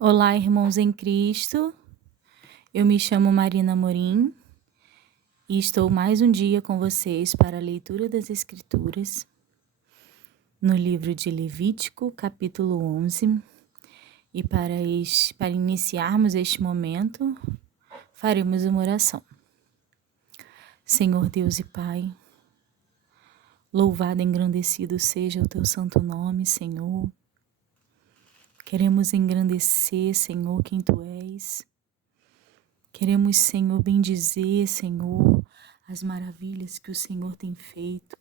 Olá, irmãos em Cristo. Eu me chamo Marina Morim e estou mais um dia com vocês para a leitura das Escrituras no livro de Levítico, capítulo 11. E para iniciarmos este momento, faremos uma oração. Senhor Deus e Pai, louvado e engrandecido seja o teu santo nome, Senhor. Queremos engrandecer, Senhor, quem tu és. Queremos, Senhor, bendizer, Senhor, as maravilhas que o Senhor tem feito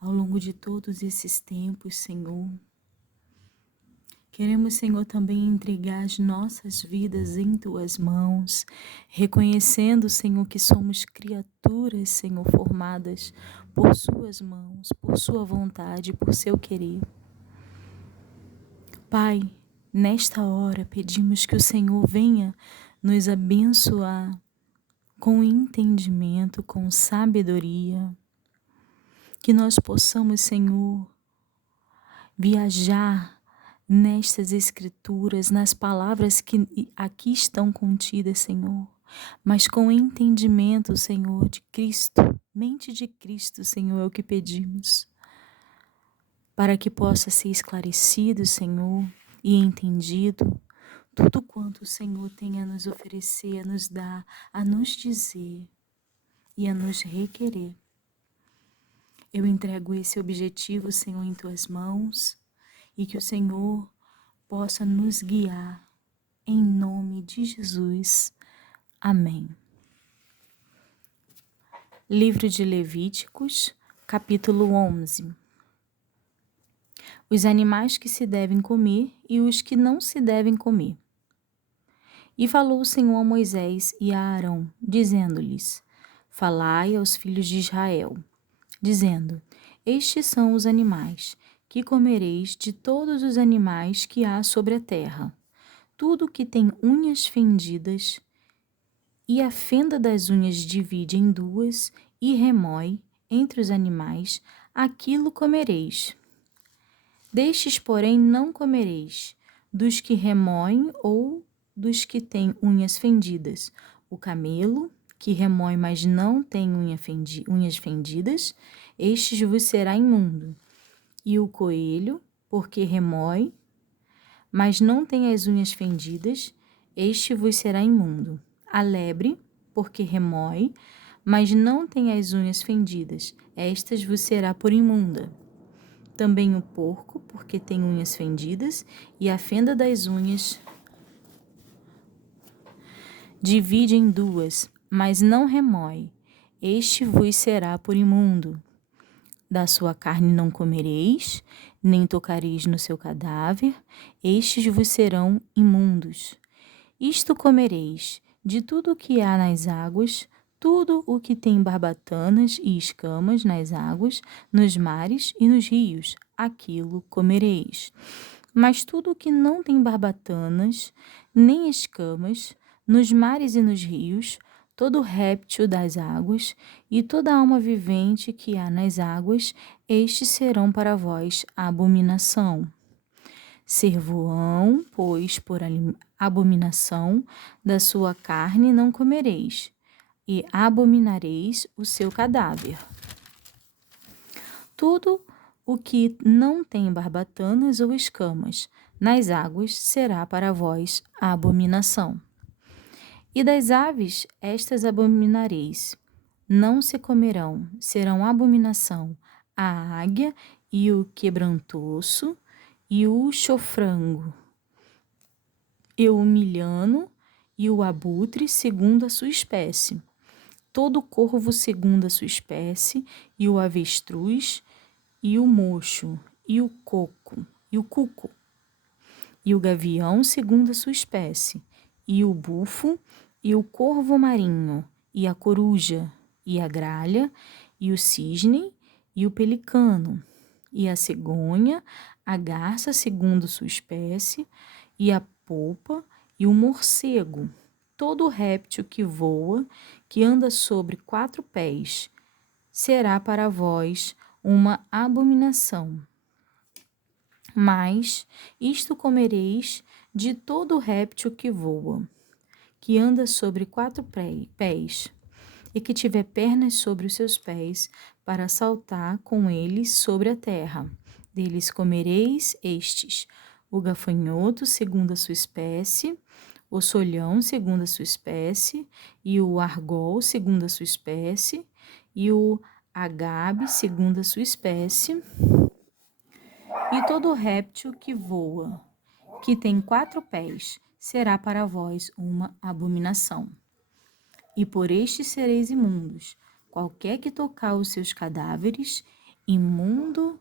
ao longo de todos esses tempos, Senhor. Queremos, Senhor, também entregar as nossas vidas em Tuas mãos, reconhecendo, Senhor, que somos criaturas, Senhor, formadas por Suas mãos, por Sua vontade, por Seu querer. Pai, nesta hora pedimos que o Senhor venha nos abençoar com entendimento, com sabedoria, que nós possamos, Senhor, viajar nestas escrituras, nas palavras que aqui estão contidas, Senhor, mas com entendimento, Senhor, de Cristo, mente de Cristo, Senhor, é o que pedimos, para que possa ser esclarecido, Senhor, e entendido tudo quanto o Senhor tem a nos oferecer, a nos dar, a nos dizer e a nos requerer. Eu entrego esse objetivo, Senhor, em Tuas mãos e que o Senhor possa nos guiar, em nome de Jesus. Amém. Livro de Levíticos, capítulo 11. Os animais que se devem comer e os que não se devem comer. E falou o Senhor a Moisés e a Arão, dizendo-lhes: Falai aos filhos de Israel, dizendo: Estes são os animais que comereis de todos os animais que há sobre a terra. Tudo que tem unhas fendidas, e a fenda das unhas divide em duas e remói entre os animais, aquilo comereis. Destes, porém, não comereis, dos que remoem ou dos que têm unhas fendidas. O camelo, que remói, mas não tem unhas fendidas, este vos será imundo. E o coelho, porque remói, mas não tem as unhas fendidas, este vos será imundo. A lebre, porque remói, mas não tem as unhas fendidas, estas vos será por imunda. Também o porco, porque tem unhas fendidas, e a fenda das unhas divide em duas, mas não remói, este vos será por imundo. Da sua carne não comereis, nem tocareis no seu cadáver, estes vos serão imundos. Isto comereis, de tudo o que há nas águas, tudo o que tem barbatanas e escamas nas águas, nos mares e nos rios, aquilo comereis. Mas tudo o que não tem barbatanas, nem escamas, nos mares e nos rios, todo réptil das águas e toda alma vivente que há nas águas, estes serão para vós abominação. Ser-vos-ão, pois, por abominação, da sua carne não comereis, e abominareis o seu cadáver. Tudo o que não tem barbatanas ou escamas nas águas será para vós a abominação. E das aves estas abominareis, não se comerão, serão abominação a águia e o quebrantoço e o chofrango, e o milhano e o abutre segundo a sua espécie, todo corvo segundo a sua espécie, e o avestruz, e o mocho, e o coco, e o cuco, e o gavião segundo a sua espécie, e o bufo, e o corvo marinho, e a coruja, e a gralha, e o cisne, e o pelicano, e a cegonha, a garça segundo sua espécie, e a polpa, e o morcego, todo réptil que voa, que anda sobre 4 pés, será para vós uma abominação. Mas isto comereis de todo réptil que voa, que anda sobre 4 pés, e que tiver pernas sobre os seus pés, para saltar com eles sobre a terra. Deles comereis estes: o gafanhoto, segundo a sua espécie, o solhão, segundo a sua espécie, e o argol, segundo a sua espécie, e o agabe, segundo a sua espécie, e todo réptil que voa, que tem 4 pés, será para vós uma abominação. E por estes sereis imundos. Qualquer que tocar os seus cadáveres, imundo.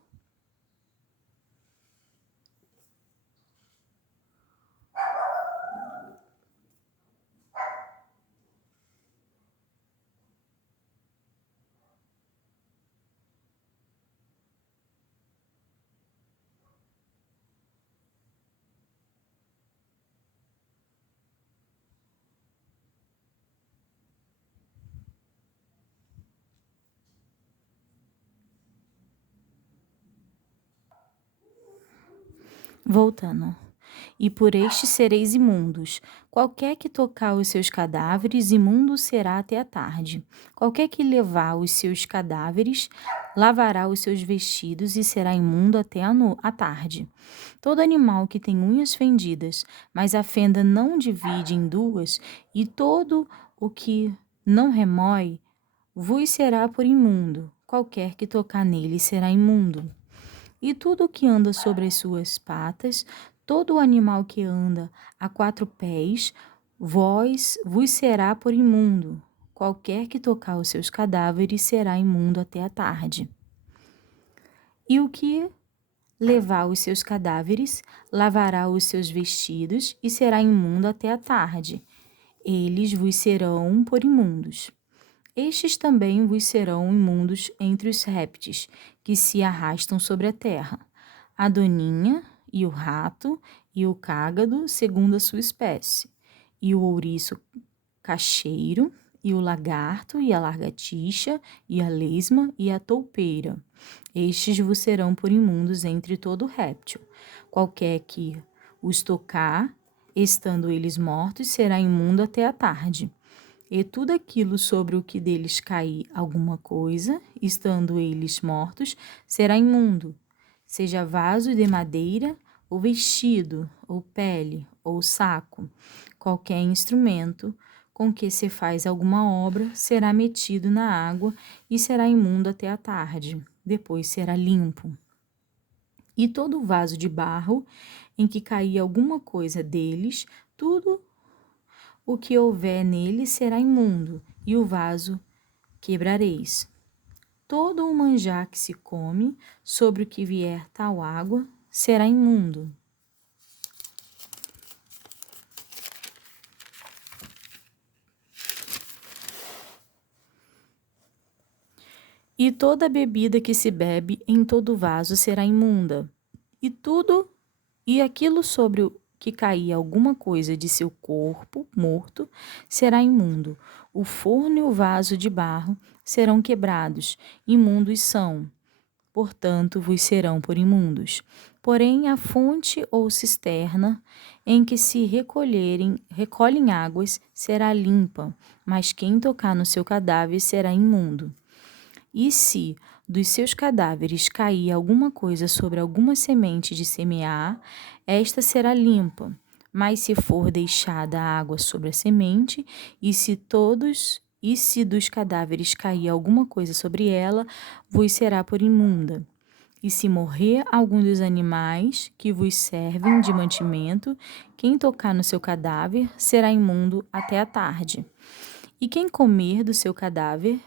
Voltando. E por estes sereis imundos. Qualquer que tocar os seus cadáveres, imundo será até a tarde. Qualquer que levar os seus cadáveres, lavará os seus vestidos e será imundo até a tarde. Todo animal que tem unhas fendidas, mas a fenda não divide em duas, e todo o que não remói, vos será por imundo. Qualquer que tocar nele será imundo. E tudo o que anda sobre as suas patas, todo o animal que anda a 4 pés, vos será por imundo. Qualquer que tocar os seus cadáveres será imundo até a tarde. E o que levar os seus cadáveres, lavará os seus vestidos e será imundo até a tarde. Eles vos serão por imundos. Estes também vos serão imundos entre os répteis que se arrastam sobre a terra: a doninha e o rato e o cágado, segundo a sua espécie, e o ouriço cacheiro, e o lagarto, e a lagartixa, e a lesma, e a toupeira. Estes vos serão por imundos entre todo réptil. Qualquer que os tocar, estando eles mortos, será imundo até a tarde. E tudo aquilo sobre o que deles cair alguma coisa, estando eles mortos, será imundo, seja vaso de madeira, ou vestido, ou pele, ou saco. Qualquer instrumento com que se faz alguma obra será metido na água e será imundo até a tarde. Depois será limpo. E todo vaso de barro em que cair alguma coisa deles, tudo o que houver nele será imundo, e o vaso quebrareis. Todo o manjar que se come, sobre o que vier tal água, será imundo. E toda a bebida que se bebe em todo vaso será imunda. E aquilo sobre o que cair alguma coisa de seu corpo morto será imundo. O forno e o vaso de barro serão quebrados, imundos são, portanto vos serão por imundos. Porém a fonte ou cisterna em que se recolhem águas será limpa, mas quem tocar no seu cadáver será imundo. E se dos seus cadáveres cair alguma coisa sobre alguma semente de semear, esta será limpa. Mas se for deixada água sobre a semente, e se dos cadáveres cair alguma coisa sobre ela, vos será por imunda. E se morrer algum dos animais que vos servem de mantimento, quem tocar no seu cadáver será imundo até a tarde. E quem comer do seu cadáver,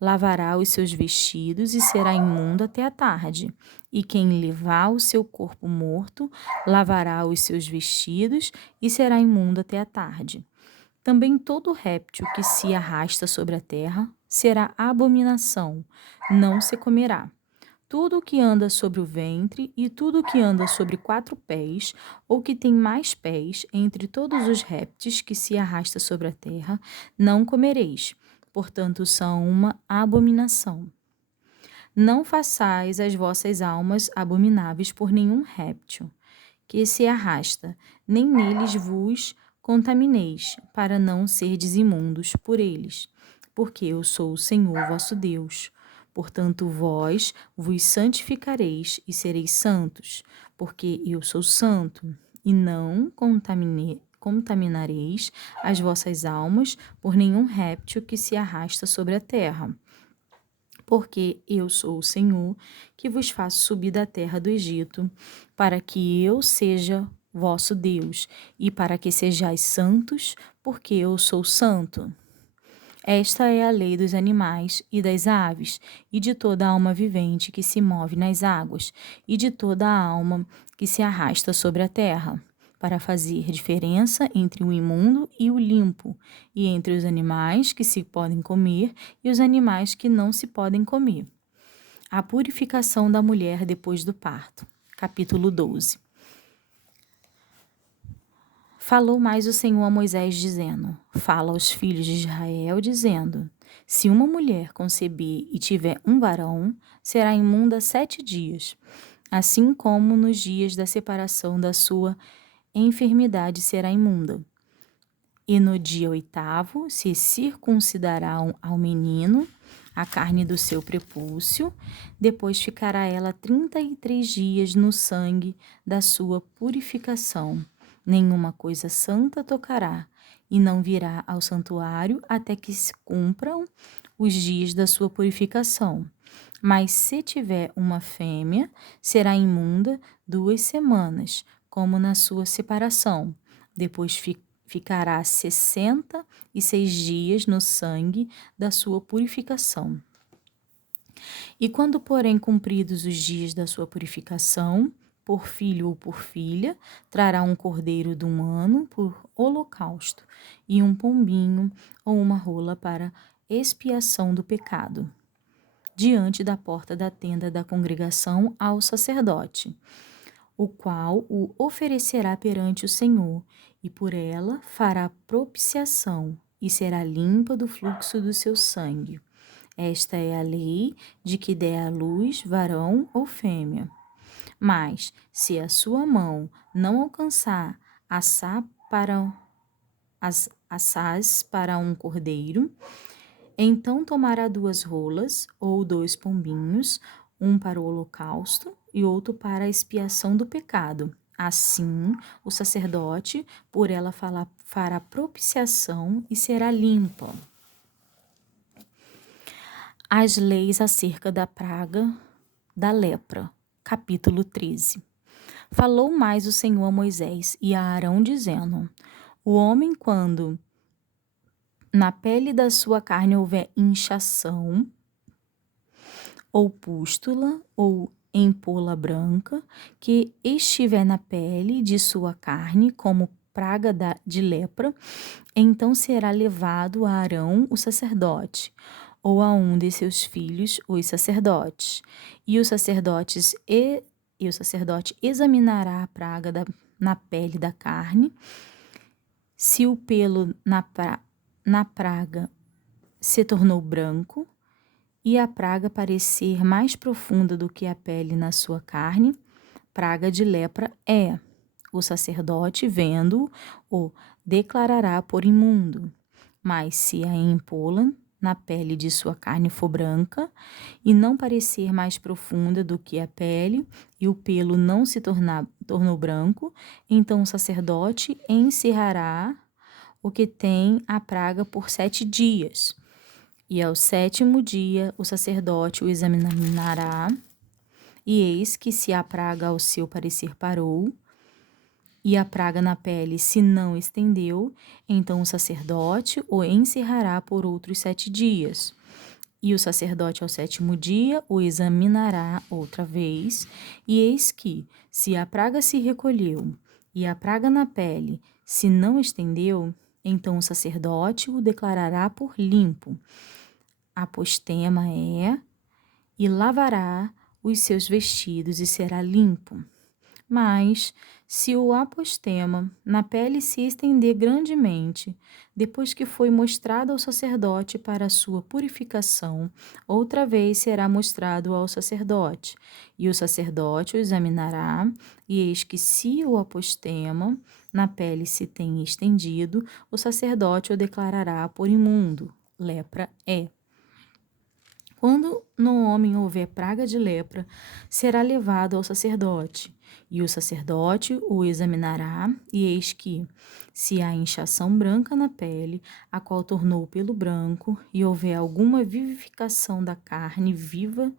lavará os seus vestidos e será imundo até a tarde. E quem levar o seu corpo morto, lavará os seus vestidos e será imundo até a tarde. Também todo réptil que se arrasta sobre a terra será abominação, não se comerá. Tudo o que anda sobre o ventre e tudo o que anda sobre 4 pés, ou que tem mais pés, entre todos os répteis que se arrasta sobre a terra, não comereis. Portanto, são uma abominação. Não façais as vossas almas abomináveis por nenhum réptil que se arrasta, nem neles vos contamineis, para não serdes imundos por eles, porque eu sou o Senhor vosso Deus. Portanto, vós vos santificareis e sereis santos, porque eu sou santo, e não contaminareis as vossas almas por nenhum réptil que se arrasta sobre a terra. Porque eu sou o Senhor, que vos faço subir da terra do Egito, para que eu seja vosso Deus, e para que sejais santos, porque eu sou santo. Esta é a lei dos animais e das aves, e de toda alma vivente que se move nas águas, e de toda a alma que se arrasta sobre a terra, para fazer diferença entre o imundo e o limpo, e entre os animais que se podem comer e os animais que não se podem comer. A purificação da mulher depois do parto. Capítulo 12. Falou mais o Senhor a Moisés, dizendo: Fala aos filhos de Israel, dizendo: Se uma mulher conceber e tiver um varão, será imunda 7 dias, assim como nos dias da separação da sua enfermidade será imunda. E no dia 8º se circuncidará ao menino a carne do seu prepúcio, depois ficará ela 33 dias no sangue da sua purificação. Nenhuma coisa santa tocará, e não virá ao santuário até que se cumpram os dias da sua purificação. Mas se tiver uma fêmea, será imunda 2 semanas, como na sua separação. Depois ficará 66 dias no sangue da sua purificação. E quando, porém, cumpridos os dias da sua purificação, por filho ou por filha, trará um cordeiro de 1 ano por holocausto, e um pombinho ou uma rola para expiação do pecado, diante da porta da tenda da congregação ao sacerdote, o qual o oferecerá perante o Senhor, e por ela fará propiciação, e será limpa do fluxo do seu sangue. Esta é a lei de que der à luz varão ou fêmea. Mas, se a sua mão não alcançar assaz para um cordeiro, então tomará 2 rolas ou 2 pombinhos, um para o holocausto e outro para a expiação do pecado. Assim, o sacerdote por ela fará propiciação e será limpa. As leis acerca da praga da lepra. Capítulo 13. Falou mais o Senhor a Moisés e a Arão, dizendo: O homem, quando na pele da sua carne houver inchação, ou pústula, ou empola branca, que estiver na pele de sua carne, como praga de lepra, então será levado a Arão, o sacerdote, ou a um de seus filhos, os sacerdotes. E o sacerdote examinará a praga na pele da carne. Se o pelo na praga se tornou branco, e a praga parecer mais profunda do que a pele na sua carne, praga de lepra é. O sacerdote, vendo-o, o declarará por imundo. Mas se a empola na pele de sua carne for branca, e não parecer mais profunda do que a pele, e o pelo não se tornou branco, então o sacerdote encerrará o que tem a praga por 7 dias. E ao 7º dia o sacerdote o examinará, e eis que se a praga ao seu parecer parou, e a praga na pele se não estendeu, então o sacerdote o encerrará por outros 7 dias. E o sacerdote ao 7º dia o examinará outra vez, e eis que, se a praga se recolheu, e a praga na pele se não estendeu, então o sacerdote o declarará por limpo. Apostema é, e lavará os seus vestidos e será limpo. Mas, Se o apostema na pele se estender grandemente, depois que foi mostrado ao sacerdote para a sua purificação, outra vez será mostrado ao sacerdote, e o sacerdote o examinará, e eis que se o apostema na pele se tem estendido, o sacerdote o declarará por imundo. Lepra é. Quando no homem houver praga de lepra, será levado ao sacerdote, e o sacerdote o examinará, e eis que, se há inchação branca na pele, a qual tornou pelo branco, e houver alguma vivificação da carne viva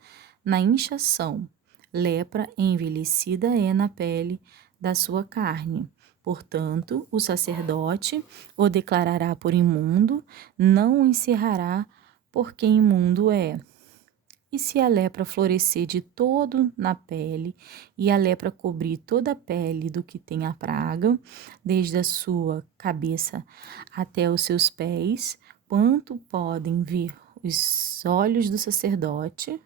na inchação, lepra envelhecida é na pele da sua carne. Portanto, o sacerdote o declarará por imundo, não o encerrará, porque imundo é. E se a lepra florescer de todo na pele, e a lepra cobrir toda a pele do que tem a praga, desde a sua cabeça até os seus pés, quanto podem ver os olhos do sacerdote,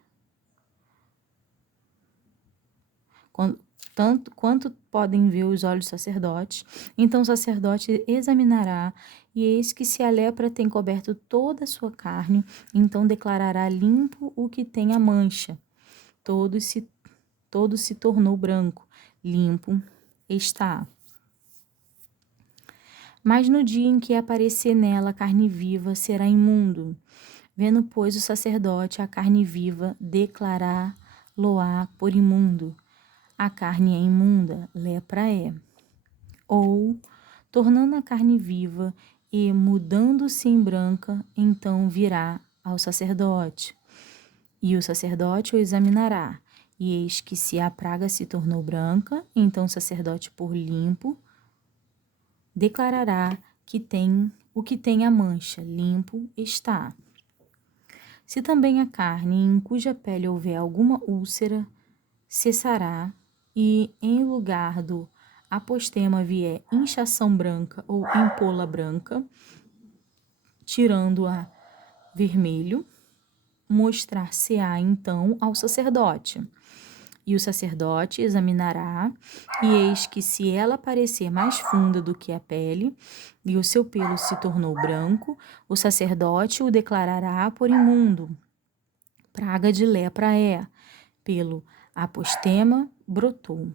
tanto quanto podem ver os olhos do sacerdote, então o sacerdote examinará, e eis que se a lepra tem coberto toda a sua carne, então declarará limpo o que tem a mancha. Todo se tornou branco, limpo está. Mas no dia em que aparecer nela a carne viva, será imundo. Vendo, pois, o sacerdote a carne viva, declará-lo-á por imundo. A carne é imunda, lepra é. Ou, tornando a carne viva e mudando-se em branca, então virá ao sacerdote. E o sacerdote o examinará, e eis que se a praga se tornou branca, então o sacerdote por limpo declarará que tem o que tem a mancha, limpo está. Se também a carne em cuja pele houver alguma úlcera, cessará, e em lugar do apostema vier inchação branca ou empola branca, tirando-a vermelho, mostrar-se-á então ao sacerdote. E o sacerdote examinará, e eis que se ela parecer mais funda do que a pele, e o seu pelo se tornou branco, o sacerdote o declarará por imundo. Praga de lepra é, pelo apostema brotou.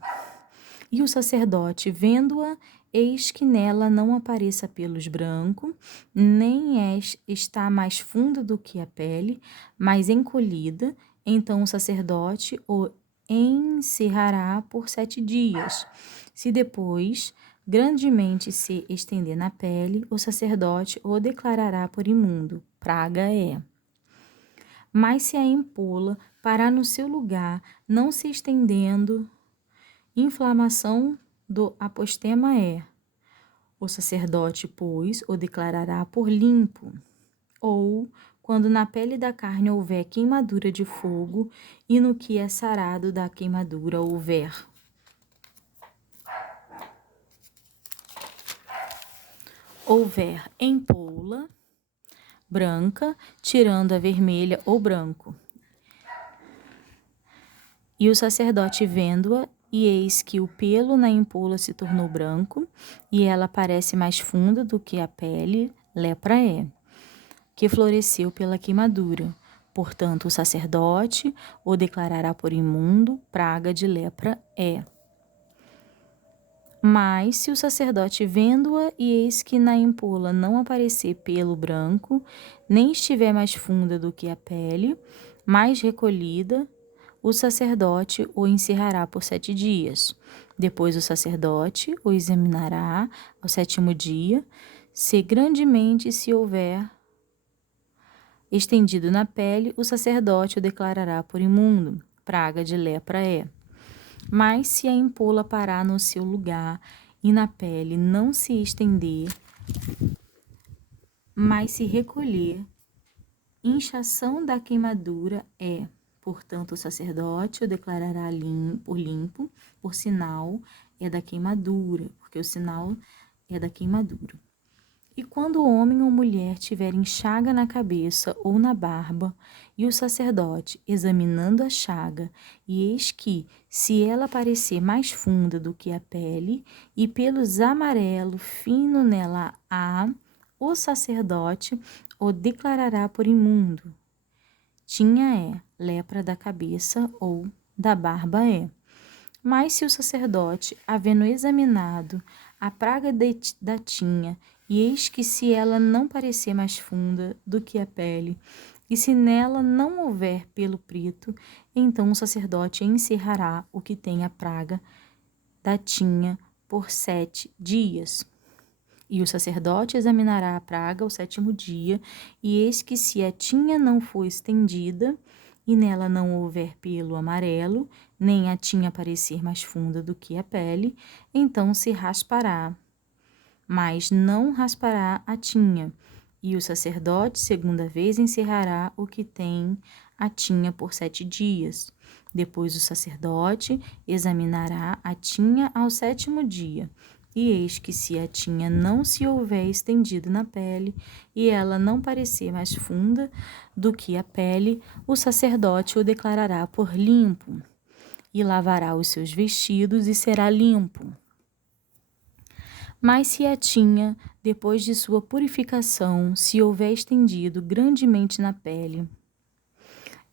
E o sacerdote, vendo-a, eis que nela não apareça pelos branco, nem está mais funda do que a pele, mas encolhida, então o sacerdote o encerrará por 7 dias. Se depois grandemente se estender na pele, o sacerdote o declarará por imundo. Praga é. Mas se a empola parar no seu lugar, não se estendendo, inflamação do apostema é. O sacerdote, pois, o declarará por limpo. Ou, quando na pele da carne houver queimadura de fogo, e no que é sarado da queimadura houver empola branca, tirando a vermelha ou branco. E o sacerdote vendo-a, e eis que o pelo na empola se tornou branco, e ela parece mais funda do que a pele, lepra é, que floresceu pela queimadura. Portanto, o sacerdote o declarará por imundo, praga de lepra é. Mas, se o sacerdote vendo-a, e eis que na empola não aparecer pelo branco, nem estiver mais funda do que a pele, mais recolhida, o sacerdote o encerrará por 7 dias. Depois o sacerdote o examinará ao 7º dia, se grandemente se houver estendido na pele, o sacerdote o declarará por imundo. Praga de lepra é. Mas se a empola parar no seu lugar e na pele não se estender, mas se recolher, inchação da queimadura é. Portanto, o sacerdote o declarará limpo, por sinal é da queimadura, porque o sinal é da queimadura. E quando o homem ou mulher tiver chaga na cabeça ou na barba, e o sacerdote, examinando a chaga, e eis que, se ela parecer mais funda do que a pele, e pelos amarelo fino nela há, o sacerdote o declarará por imundo. Tinha é lepra da cabeça ou da barba é. Mas se o sacerdote, havendo examinado a praga da tinha, e eis que se ela não parecer mais funda do que a pele, e se nela não houver pelo preto, então o sacerdote encerrará o que tem a praga da tinha por 7 dias. E o sacerdote examinará a praga ao 7º dia, e eis que se a tinha não for estendida, e nela não houver pelo amarelo, nem a tinha parecer mais funda do que a pele, então se raspará, mas não raspará a tinha. E o sacerdote, segunda vez, encerrará o que tem a tinha por 7 dias. Depois o sacerdote examinará a tinha ao 7º dia. E eis que se a tinha não se houver estendido na pele, e ela não parecer mais funda do que a pele, o sacerdote o declarará por limpo, e lavará os seus vestidos e será limpo. Mas se a tinha, depois de sua purificação, se houver estendido grandemente na pele,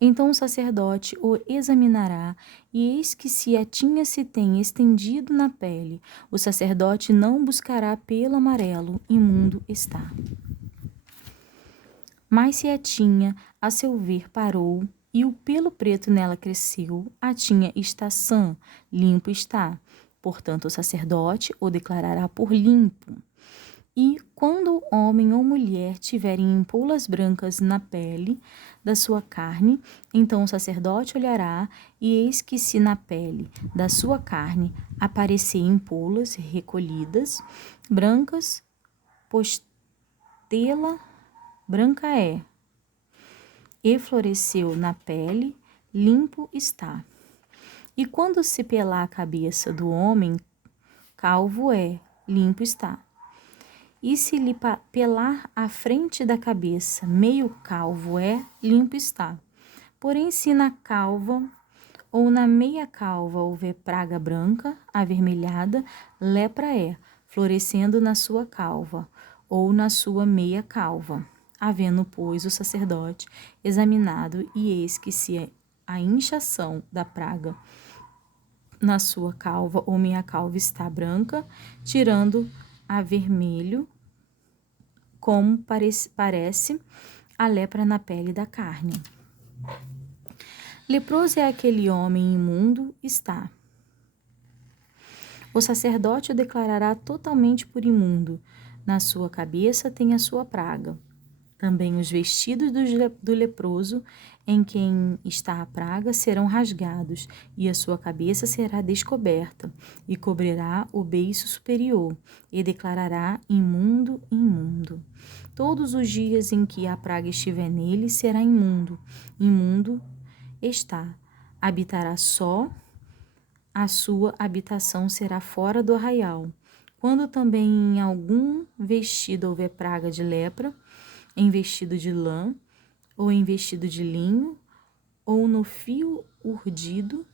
então o sacerdote o examinará, e eis que se a tinha se tem estendido na pele, o sacerdote não buscará pelo amarelo, imundo está. Mas se a tinha, a seu ver, parou, e o pelo preto nela cresceu, a tinha está sã, limpo está. Portanto, o sacerdote o declarará por limpo. E quando homem ou mulher tiverem ampolas brancas na pele da sua carne, então o sacerdote olhará, e eis que se na pele da sua carne aparecer ampolas recolhidas, brancas, postela branca é, e floresceu na pele, limpo está. E quando se pelar a cabeça do homem, calvo é, limpo está. E se lhe pelar a frente da cabeça, meio calvo é, limpo está. Porém, se na calva ou na meia calva houver praga branca, avermelhada, lepra é, florescendo na sua calva, ou na sua meia calva. Havendo, pois, o sacerdote examinado, e eis que se a inchação da praga na sua calva ou meia calva está branca, tirando a vermelho, como parece a lepra na pele da carne. Leproso é aquele homem imundo, está. O sacerdote o declarará totalmente por imundo. Na sua cabeça tem a sua praga. Também os vestidos do leproso, em quem está a praga, serão rasgados, e a sua cabeça será descoberta, e cobrirá o beiço superior, e declarará imundo, imundo. Todos os dias em que a praga estiver nele, será imundo, imundo está. Habitará só, a sua habitação será fora do arraial. Quando também em algum vestido houver praga de lepra, em vestido de lã, ou em vestido de linho, ou no fio urdido,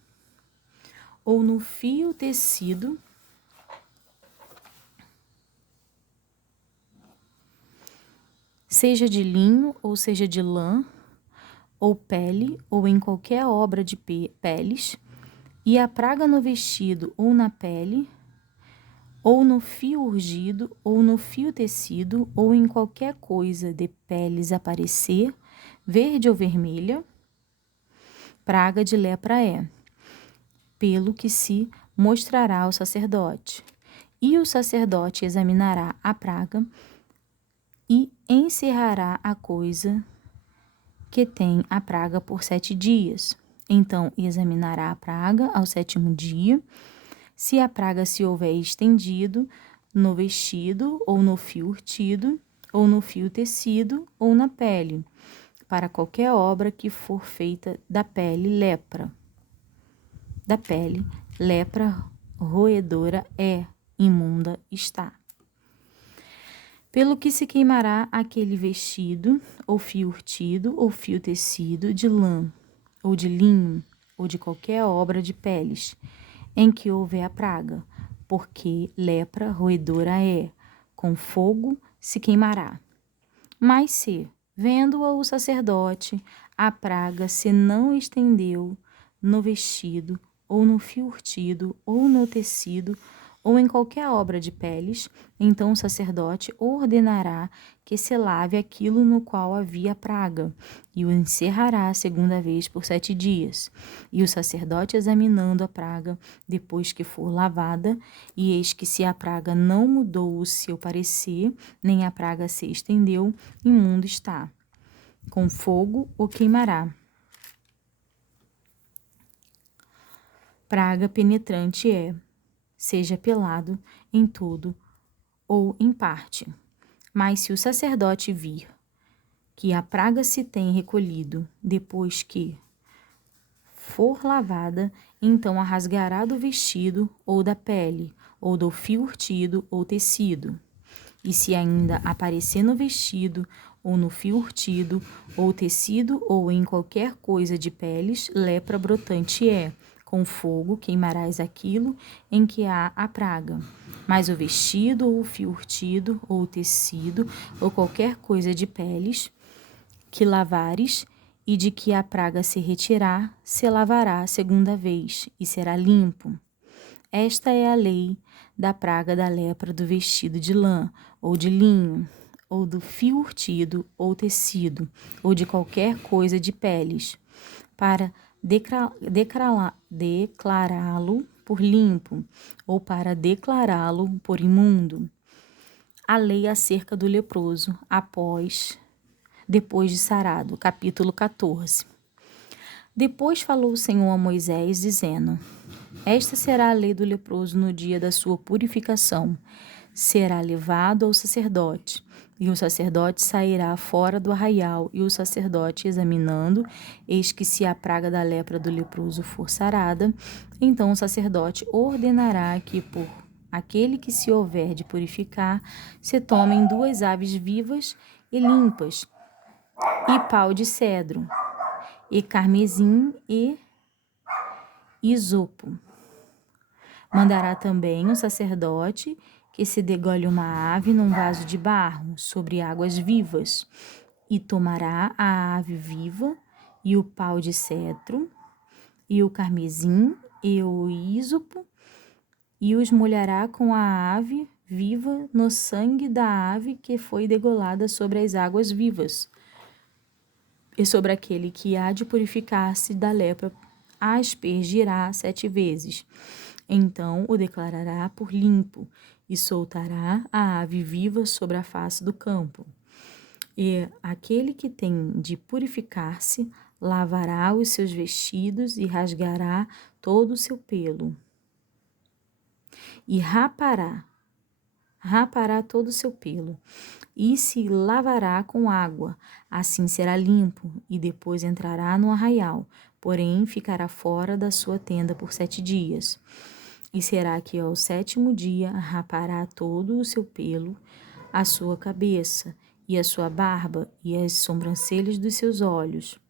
ou no fio tecido, seja de linho, ou seja de lã, ou pele, ou em qualquer obra de peles, e a praga no vestido ou na pele, ou no fio urgido, ou no fio tecido, ou em qualquer coisa de peles aparecer, verde ou vermelha, praga de lepra é, pelo que se mostrará ao sacerdote. E o sacerdote examinará a praga e encerrará a coisa que tem a praga por 7 dias. Então examinará a praga ao 7º dia. Se a praga se houver estendido no vestido, ou no fio urtido, ou no fio tecido, ou na pele, para qualquer obra que for feita da pele, lepra. Da pele, lepra roedora é, imunda está. Pelo que se queimará aquele vestido, ou fio urtido, ou fio tecido, de lã, ou de linho, ou de qualquer obra de peles, em que houver a praga, porque lepra roedora é, com fogo se queimará. Mas se, vendo-a o sacerdote, a praga se não estendeu no vestido, ou no fio urtido, ou no tecido, ou em qualquer obra de peles, então o sacerdote ordenará que se lave aquilo no qual havia praga, e o encerrará a segunda vez por 7 dias. E o sacerdote, examinando a praga, depois que for lavada, e eis que se a praga não mudou o seu parecer, nem a praga se estendeu, imundo está. Com fogo o queimará. Praga penetrante é, seja pelado em todo ou em parte. Mas se o sacerdote vir que a praga se tem recolhido depois que for lavada, então a rasgará do vestido ou da pele, ou do fio urtido ou tecido. E se ainda aparecer no vestido, ou no fio urtido, ou tecido, ou em qualquer coisa de peles, lepra brotante é. Com fogo queimarás aquilo em que há a praga. Mas o vestido, ou o fio urtido, ou o tecido, ou qualquer coisa de peles, que lavares, e de que a praga se retirar, se lavará a segunda vez, e será limpo. Esta é a lei da praga da lepra do vestido de lã, ou de linho, ou do fio urtido, ou tecido, ou de qualquer coisa de peles, para declará-lo por limpo, ou para declará-lo por imundo. A lei acerca do leproso, depois de sarado. Capítulo 14. Depois falou o Senhor a Moisés, dizendo: Esta será a lei do leproso no dia da sua purificação. Será levado ao sacerdote, e o sacerdote sairá fora do arraial, e o sacerdote, examinando, eis que se a praga da lepra do leproso for sarada, então o sacerdote ordenará que por aquele que se houver de purificar, se tomem 2 aves vivas e limpas, e pau de cedro, e carmesim e isopo. Mandará também o sacerdote que se degole uma ave num vaso de barro, sobre águas vivas, e tomará a ave viva, e o pau de cedro, e o carmesim, e o ísopo, e os molhará com a ave viva no sangue da ave que foi degolada sobre as águas vivas. E sobre aquele que há de purificar-se da lepra, a aspergirá 7 vezes. Então o declarará por limpo, e soltará a ave viva sobre a face do campo. E aquele que tem de purificar-se, lavará os seus vestidos e rasgará todo o seu pelo. E rapará todo o seu pelo, e se lavará com água, assim será limpo, e depois entrará no arraial, porém ficará fora da sua tenda por 7 dias. E será que ao 7º dia rapará todo o seu pelo, a sua cabeça, e a sua barba, e as sobrancelhas dos seus olhos.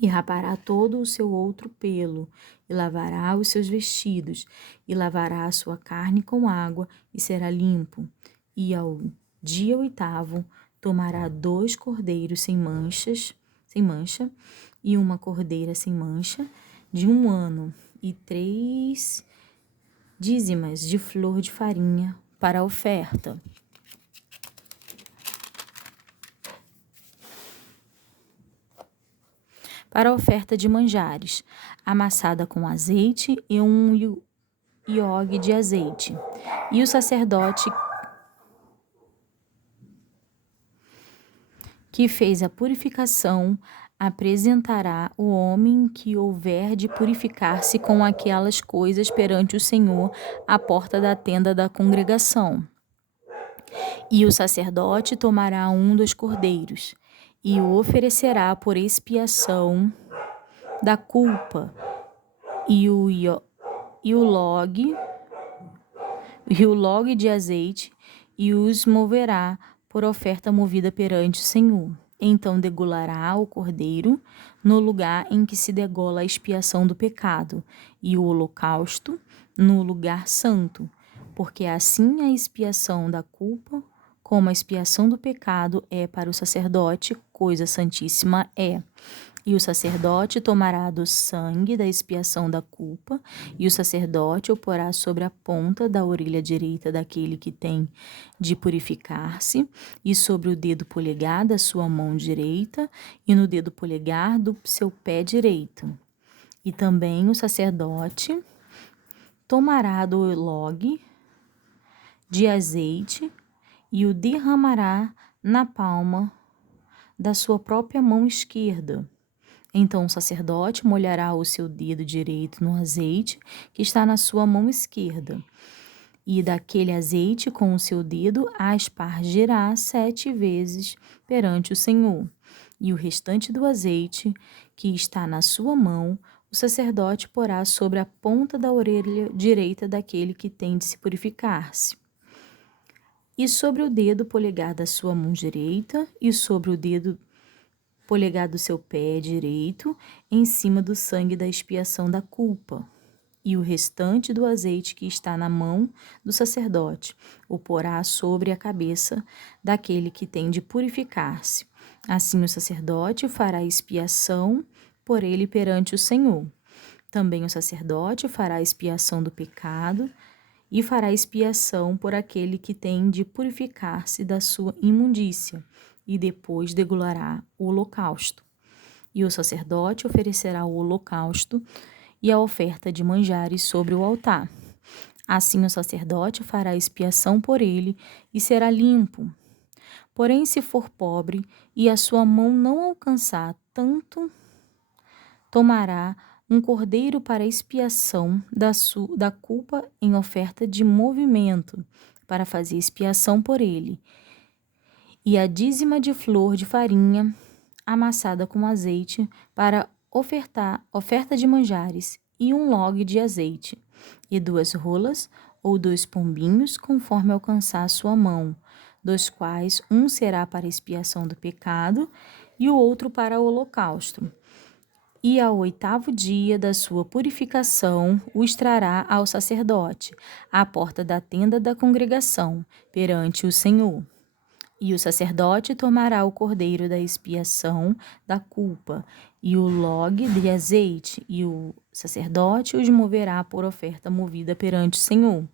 E rapará todo o seu outro pelo, e lavará os seus vestidos, e lavará a sua carne com água, e será limpo. E ao dia 8º tomará 2 cordeiros sem mancha, e uma cordeira sem mancha, de 1 ano, e 3 dízimas de flor de farinha para a oferta. Para a oferta de manjares, amassada com azeite e um iogue de azeite. E o sacerdote que fez a purificação apresentará o homem que houver de purificar-se com aquelas coisas perante o Senhor à porta da tenda da congregação. E o sacerdote tomará um dos cordeiros e o oferecerá por expiação da culpa, e o log de azeite e os moverá por oferta movida perante o Senhor. Então degolará o cordeiro no lugar em que se degola a expiação do pecado, e o holocausto no lugar santo, porque assim a expiação da culpa, como a expiação do pecado é para o sacerdote, coisa santíssima é. E o sacerdote tomará do sangue da expiação da culpa, e o sacerdote o porá sobre a ponta da orelha direita daquele que tem de purificar-se, e sobre o dedo polegar da sua mão direita, e no dedo polegar do seu pé direito. E também o sacerdote tomará do log de azeite e o derramará na palma da sua própria mão esquerda. Então o sacerdote molhará o seu dedo direito no azeite que está na sua mão esquerda, e daquele azeite com o seu dedo aspargirá 7 vezes perante o Senhor. E o restante do azeite que está na sua mão, o sacerdote porá sobre a ponta da orelha direita daquele que tem de se purificar-se. E sobre o dedo polegar da sua mão direita, e sobre o dedo polegar do seu pé direito, em cima do sangue da expiação da culpa. E o restante do azeite que está na mão do sacerdote o porá sobre a cabeça daquele que tem de purificar-se. Assim o sacerdote fará expiação por ele perante o Senhor. Também o sacerdote fará expiação do pecado e fará expiação por aquele que tem de purificar-se da sua imundícia, e depois degolará o holocausto. E o sacerdote oferecerá o holocausto e a oferta de manjares sobre o altar. Assim o sacerdote fará expiação por ele e será limpo. Porém, se for pobre e a sua mão não alcançar tanto, tomará um cordeiro para expiação da culpa em oferta de movimento, para fazer expiação por ele, e a dízima de flor de farinha amassada com azeite para oferta de manjares, e um log de azeite, e 2 rolas ou 2 pombinhos, conforme alcançar a sua mão, dos quais um será para expiação do pecado e o outro para o holocausto. E ao 8º dia da sua purificação os trará ao sacerdote, à porta da tenda da congregação, perante o Senhor. E o sacerdote tomará o cordeiro da expiação da culpa e o log de azeite, e o sacerdote os moverá por oferta movida perante o Senhor.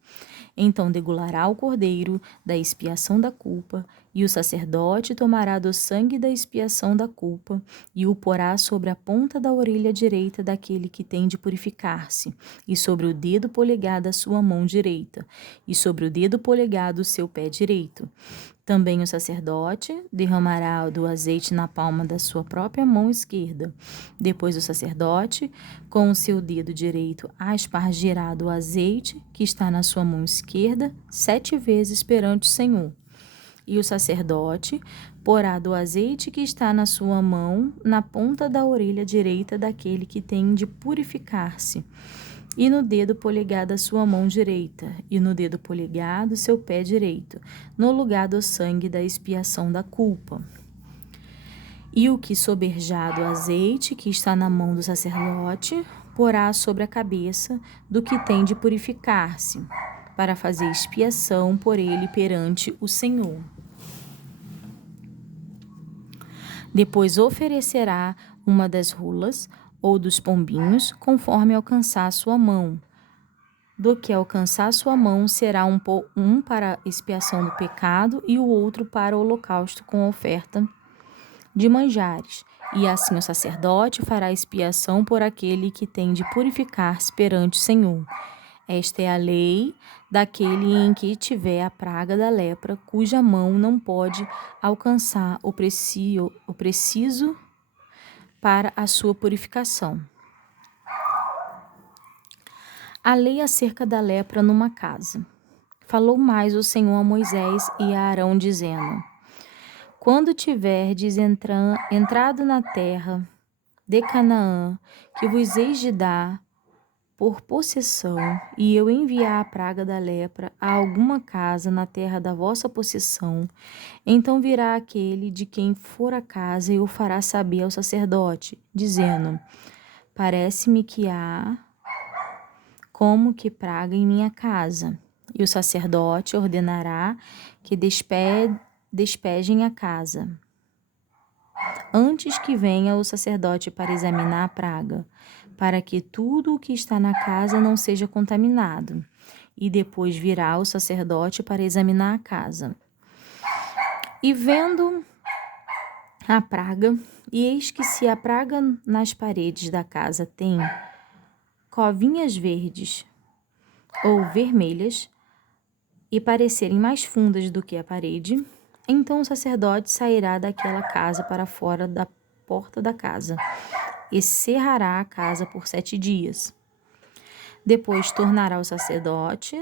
Então degolará o cordeiro da expiação da culpa, e o sacerdote tomará do sangue da expiação da culpa, e o porá sobre a ponta da orelha direita daquele que tem de purificar-se, e sobre o dedo polegar da sua mão direita, e sobre o dedo polegar do seu pé direito. Também o sacerdote derramará do azeite na palma da sua própria mão esquerda. Depois o sacerdote, com o seu dedo direito, aspargirá do azeite que está na sua mão esquerda 7 vezes perante o Senhor. E o sacerdote porá do azeite que está na sua mão na ponta da orelha direita daquele que tem de purificar-se, e no dedo polegar da sua mão direita, e no dedo polegar do seu pé direito, no lugar do sangue da expiação da culpa. E o que soberjar do azeite que está na mão do sacerdote, porá sobre a cabeça do que tem de purificar-se, para fazer expiação por ele perante o Senhor. Depois oferecerá uma das rolas ou dos pombinhos, conforme alcançar a sua mão. Do que alcançar a sua mão será um para expiação do pecado e o outro para o holocausto com oferta de manjares. E assim o sacerdote fará expiação por aquele que tem de purificar-se perante o Senhor. Esta é a lei daquele em que tiver a praga da lepra, cuja mão não pode alcançar o preciso para a sua purificação. A lei acerca da lepra numa casa. Falou mais o Senhor a Moisés e a Arão, dizendo: Quando tiverdes entrado na terra de Canaã, que vos hei de dar, por possessão, e eu enviar a praga da lepra a alguma casa na terra da vossa possessão, então virá aquele de quem for a casa e o fará saber ao sacerdote, dizendo: parece-me que há como que praga em minha casa. E o sacerdote ordenará que despejem a casa, antes que venha o sacerdote para examinar a praga, para que tudo o que está na casa não seja contaminado. E depois virá o sacerdote para examinar a casa. E vendo a praga, e eis que se a praga nas paredes da casa tem covinhas verdes ou vermelhas, e parecerem mais fundas do que a parede, então o sacerdote sairá daquela casa para fora da porta da casa, e cerrará a casa por 7 dias. Depois tornará o sacerdote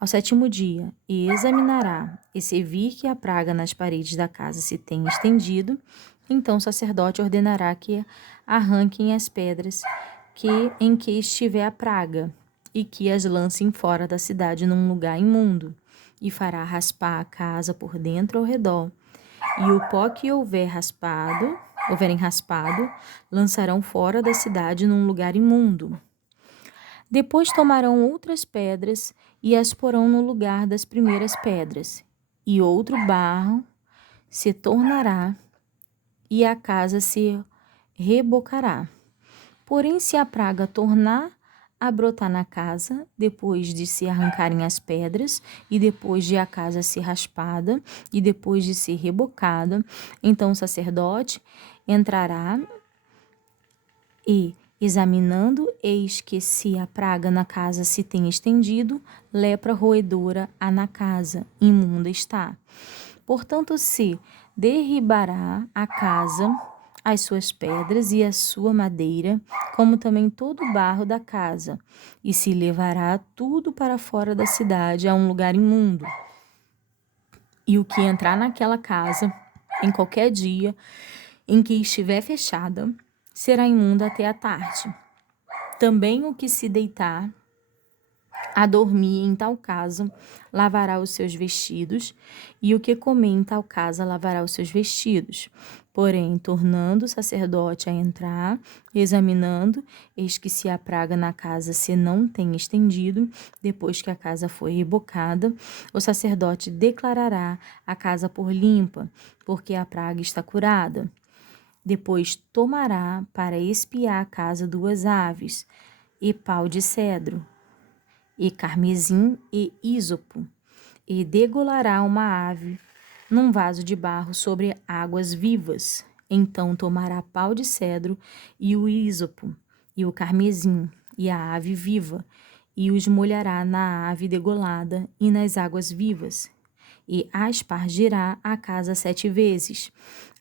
ao 7º dia, e examinará, e se vir que a praga nas paredes da casa se tem estendido, então o sacerdote ordenará que arranquem as pedras em que estiver a praga, e que as lancem fora da cidade num lugar imundo, e fará raspar a casa por dentro ao redor. E o pó que houverem raspado, lançarão fora da cidade num lugar imundo. Depois tomarão outras pedras e as porão no lugar das primeiras pedras, e outro barro se tornará, e a casa se rebocará. Porém, se a praga tornar a brotar na casa, depois de se arrancarem as pedras, e depois de a casa ser raspada, e depois de ser rebocada, então o sacerdote entrará e, examinando, eis que se a praga na casa se tem estendido, lepra roedora há na casa, imunda está. Portanto, se derribará a casa, as suas pedras e a sua madeira, como também todo o barro da casa, e se levará tudo para fora da cidade a um lugar imundo. E o que entrar naquela casa, em qualquer dia em que estiver fechada, será imundo até a tarde. Também o que se deitar a dormir em tal casa lavará os seus vestidos, e o que comer em tal casa lavará os seus vestidos. Porém, tornando o sacerdote a entrar, examinando, eis que se a praga na casa se não tem estendido, depois que a casa foi rebocada, o sacerdote declarará a casa por limpa, porque a praga está curada. Depois tomará para espiar a casa 2 aves, e pau de cedro, e carmesim e ísopo, e degolará uma ave num vaso de barro sobre águas vivas. Então tomará pau de cedro e o ísopo, e o carmesim, e a ave viva, e os molhará na ave degolada e nas águas vivas, e aspargirá a casa 7 vezes.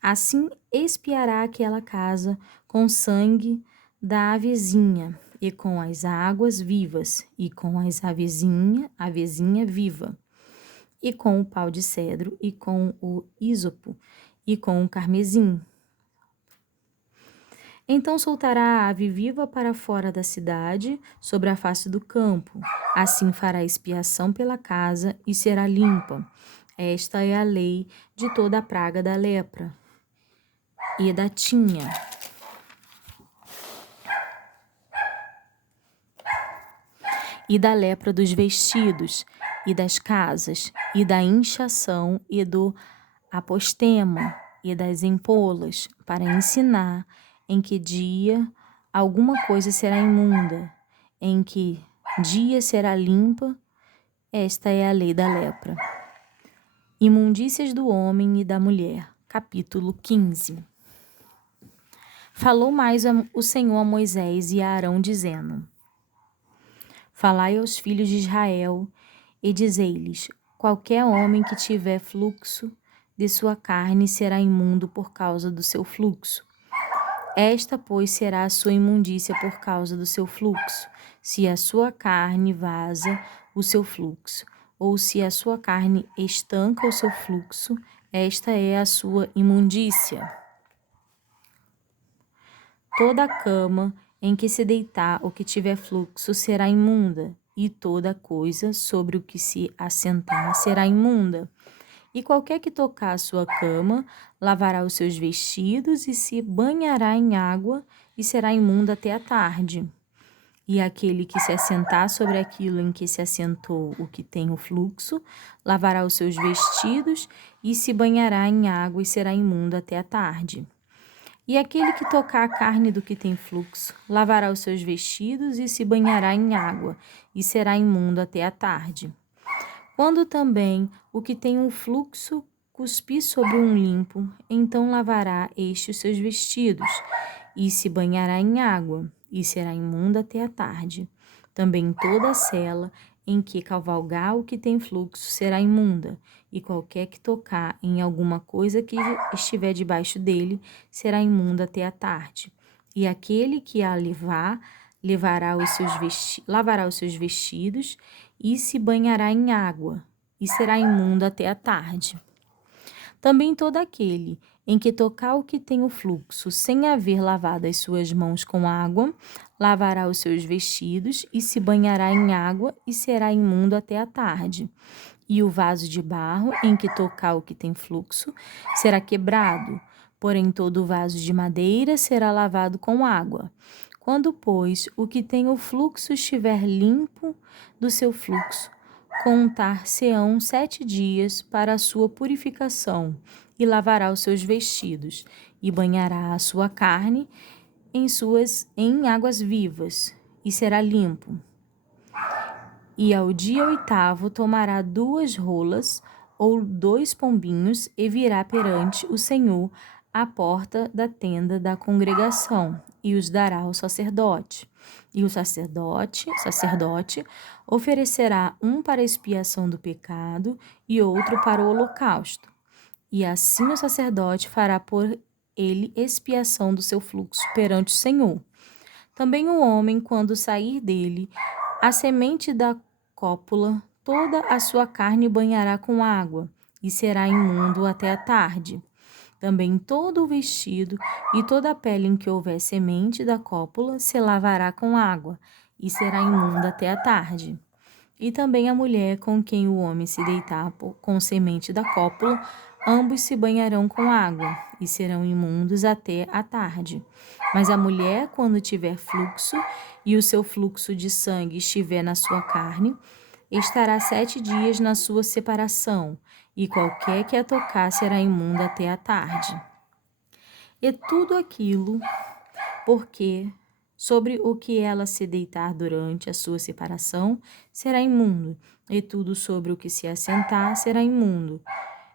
Assim expiará aquela casa com sangue da avezinha, e com as águas vivas, e com as avezinha viva, e com o pau de cedro, e com o ísopo, e com o carmesim. Então soltará a ave viva para fora da cidade, sobre a face do campo. Assim fará expiação pela casa e será limpa. Esta é a lei de toda a praga da lepra e da tinha. E da lepra dos vestidos, e das casas, e da inchação, e do apostema, e das empolas, para ensinar em que dia alguma coisa será imunda, em que dia será limpa. Esta é a lei da lepra. Imundícias do homem e da mulher. Capítulo 15. Falou mais o Senhor a Moisés e a Arão, dizendo: falai aos filhos de Israel e dizei-lhes: qualquer homem que tiver fluxo de sua carne será imundo por causa do seu fluxo. Esta, pois, será a sua imundícia por causa do seu fluxo, se a sua carne vaza o seu fluxo, ou se a sua carne estanca o seu fluxo, esta é a sua imundícia. Toda a cama em que se deitar ou que tiver fluxo será imunda, e toda coisa sobre o que se assentar será imunda. E qualquer que tocar a sua cama, lavará os seus vestidos e se banhará em água, e será imundo até a tarde. E aquele que se assentar sobre aquilo em que se assentou o que tem o fluxo, lavará os seus vestidos e se banhará em água e será imundo até a tarde. E aquele que tocar a carne do que tem fluxo, lavará os seus vestidos e se banhará em água e será imundo até a tarde. Quando também o que tem um fluxo cuspir sobre um limpo, então lavará este os seus vestidos e se banhará em água e será imunda até a tarde. Também toda a sela em que cavalgar o que tem fluxo será imunda, e qualquer que tocar em alguma coisa que estiver debaixo dele será imunda até a tarde. E aquele que a levar, lavará os seus vestidos e se banhará em água, e será imundo até a tarde. Também todo aquele em que tocar o que tem o fluxo, sem haver lavado as suas mãos com água, lavará os seus vestidos e se banhará em água e será imundo até a tarde. E o vaso de barro em que tocar o que tem fluxo será quebrado, porém todo o vaso de madeira será lavado com água. Quando, pois, o que tem o fluxo estiver limpo do seu fluxo, contar-se-ão 7 dias para a sua purificação, e lavará os seus vestidos, e banhará a sua carne em águas vivas, e será limpo. E ao dia 8º tomará 2 rolas ou 2 pombinhos e virá perante o Senhor à porta da tenda da congregação, e os dará ao sacerdote. E o sacerdote oferecerá um para a expiação do pecado e outro para o holocausto. E assim o sacerdote fará por ele expiação do seu fluxo perante o Senhor. Também o homem, quando sair dele, a semente da cópula, toda a sua carne banhará com água, e será imundo até a tarde. Também todo o vestido e toda a pele em que houver semente da cópula se lavará com água, e será imunda até a tarde. E também a mulher com quem o homem se deitar com semente da cópula, ambos se banharão com água, e serão imundos até a tarde. Mas a mulher, quando tiver fluxo, e o seu fluxo de sangue estiver na sua carne, estará 7 dias na sua separação, e qualquer que a tocar será imunda até a tarde. E tudo aquilo, porque sobre o que ela se deitar durante a sua separação, será imundo, e tudo sobre o que se assentar será imundo.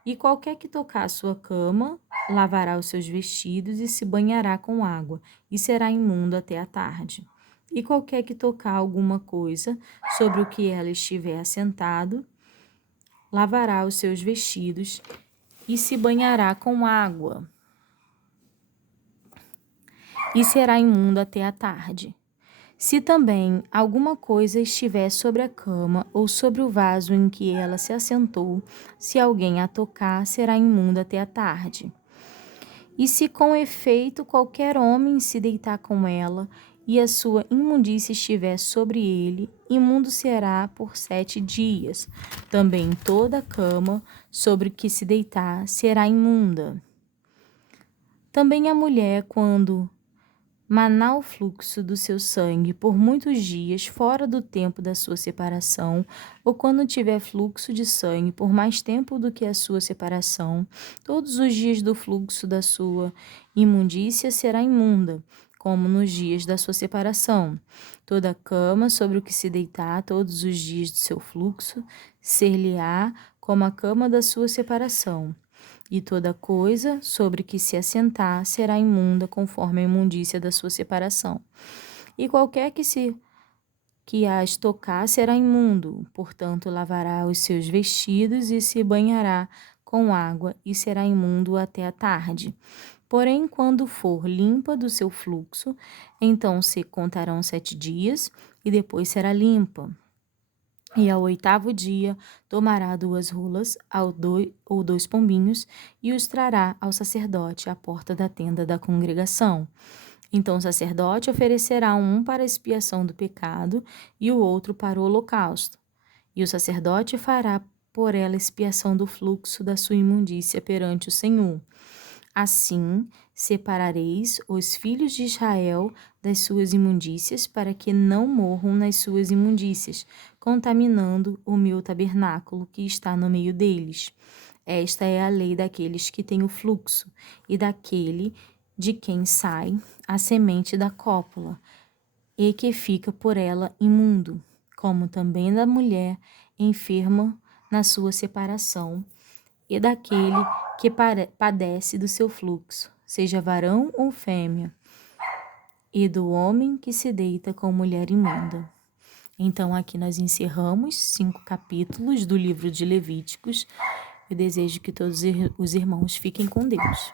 E qualquer que tocar a sua cama, lavará os seus vestidos e se banhará com água, e será imundo até a tarde. E qualquer que tocar alguma coisa sobre o que ela estiver assentado, lavará os seus vestidos e se banhará com água, e será imundo até a tarde. Se também alguma coisa estiver sobre a cama ou sobre o vaso em que ela se assentou, se alguém a tocar, será imunda até a tarde. E se com efeito qualquer homem se deitar com ela, e a sua imundície estiver sobre ele, imundo será por 7 dias. Também toda a cama sobre que se deitar será imunda. Também a mulher, quando manar o fluxo do seu sangue por muitos dias fora do tempo da sua separação, ou quando tiver fluxo de sangue por mais tempo do que a sua separação, todos os dias do fluxo da sua imundícia será imunda, como nos dias da sua separação. Toda cama sobre o que se deitar todos os dias do seu fluxo, ser-lhe-á como a cama da sua separação. E toda coisa sobre que se assentar será imunda conforme a imundícia da sua separação. E qualquer que as tocar será imundo, portanto lavará os seus vestidos e se banhará com água e será imundo até a tarde. Porém, quando for limpa do seu fluxo, então se contarão 7 dias e depois será limpa. E ao 8º dia tomará 2 rolas ou 2 pombinhos e os trará ao sacerdote à porta da tenda da congregação. Então o sacerdote oferecerá um para a expiação do pecado e o outro para o holocausto. E o sacerdote fará por ela expiação do fluxo da sua imundícia perante o Senhor. Assim, separareis os filhos de Israel das suas imundícias, para que não morram nas suas imundícias, contaminando o meu tabernáculo que está no meio deles. Esta é a lei daqueles que têm o fluxo, e daquele de quem sai a semente da cópula, e que fica por ela imundo, como também da mulher enferma na sua separação, e daquele que padece do seu fluxo, seja varão ou fêmea, e do homem que se deita com mulher imunda. Então aqui nós encerramos 5 capítulos do livro de Levíticos. Eu desejo que todos os irmãos fiquem com Deus.